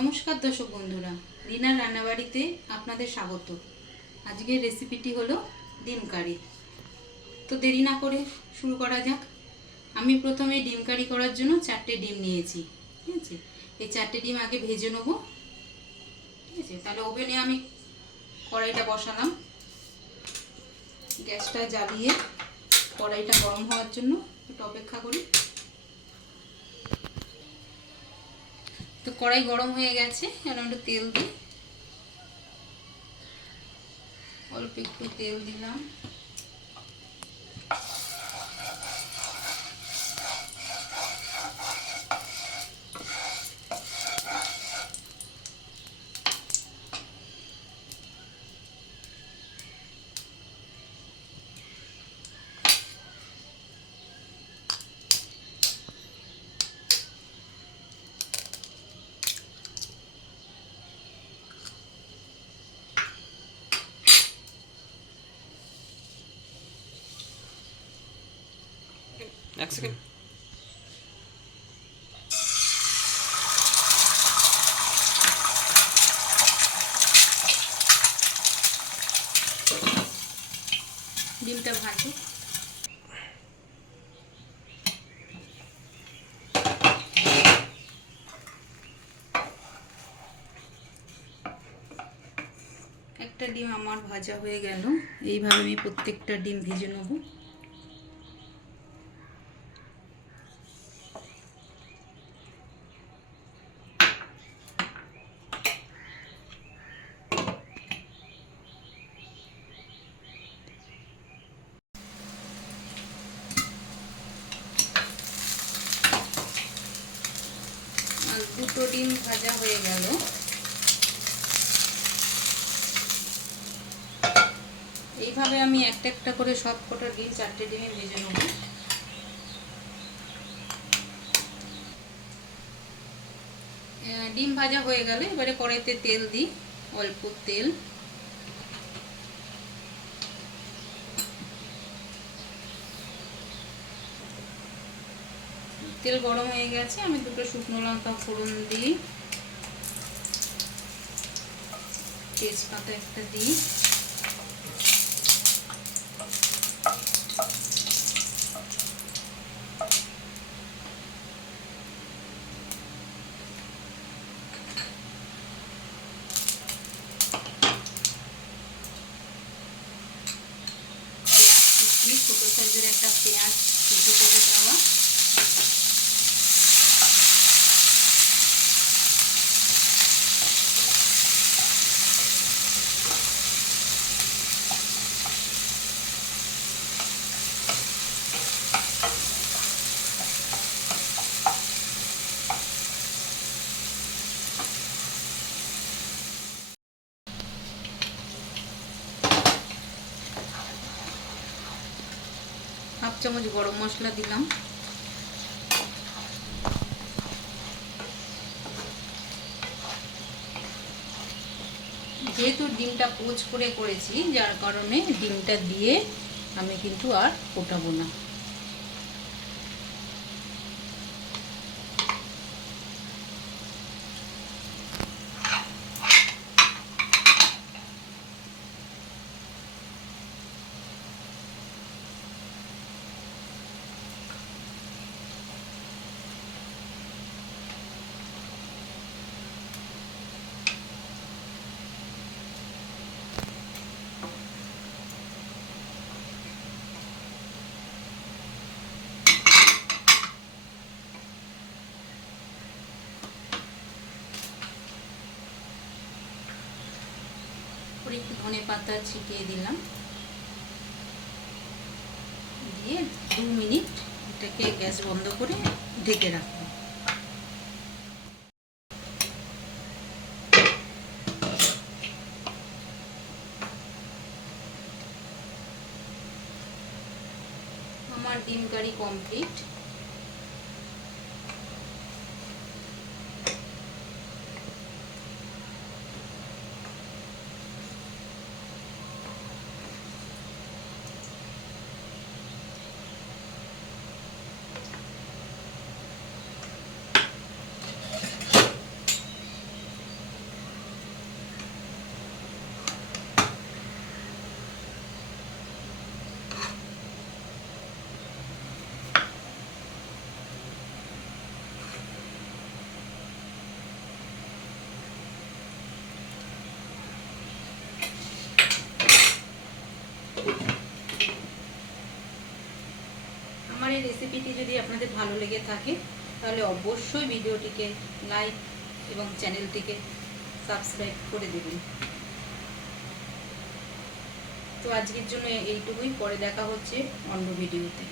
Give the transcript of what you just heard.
নমস্কার দর্শক বন্ধুরা, রিনার রান্নাবাড়িতে আপনাদের স্বাগত। আজকের রেসিপিটি হলো ডিম কারি। তো দেরি না করে শুরু করা যাক। আমি প্রথমে ডিম কারি করার জন্য 4টে ডিম নিয়েছি। ঠিক আছে, এই 4টে ডিম আগে ভেজে নেব। ঠিক আছে, তাহলে ওভেনে আমি কড়াইটা বসালাম। গ্যাসটা জ্বালিয়ে কড়াইটা গরম হওয়ার জন্য একটু অপেক্ষা করি। তো কড়াই গরম হয়ে গেছে, এখন একটু তেল দিই। অল্প একটু তেল দিলাম। এক সেকেন্ড। ডিমটা ভাজো। একটা ডিম আমার ভাজা হয়ে গেল। এইভাবে আমি প্রত্যেকটা ডিম ভেজে নেব। আর দুটো ডিম ভাজা হয়ে গেল। এইভাবে আমি একটা একটা করে সব কটা ডিম 4টে ডিমে ভেজে নেব। ডিম ভাজা হয়ে গেলে এবারে কড়াইতে তেল দিই, অল্প তেল। তেল গরম হয়ে গেছে, আমি দুটো শুকনো লঙ্কা ফোড়ন দিই, তেজপাতা একটা দিই। ছোট সাইজের একটা পেঁয়াজ কুচো করে দেওয়া। হাফ চামচ গরম মশলা দিলাম। যেহেতু ডিমটা পোচ করে করেছি, যার কারণে ডিমটা দিয়ে আমি কিন্তু আর ফোটাবো না। একটু ধনে পাতা ছিটিয়ে দিলাম, দিয়ে 2 মিনিট এটাকে গ্যাস বন্ধ করে ঢেকে রাখবো। আমার ডিম কারি কমপ্লিট। আমার এই রেসিপিটি যদি আপনাদের ভালো লেগে থাকে তাহলে অবশ্যই ভিডিওটিকে লাইক এবং চ্যানেলটিকে সাবস্ক্রাইব করে দেবেন। তো আজকের জন্য এইটুকুই, পরে দেখা হচ্ছে অন্য ভিডিওতে।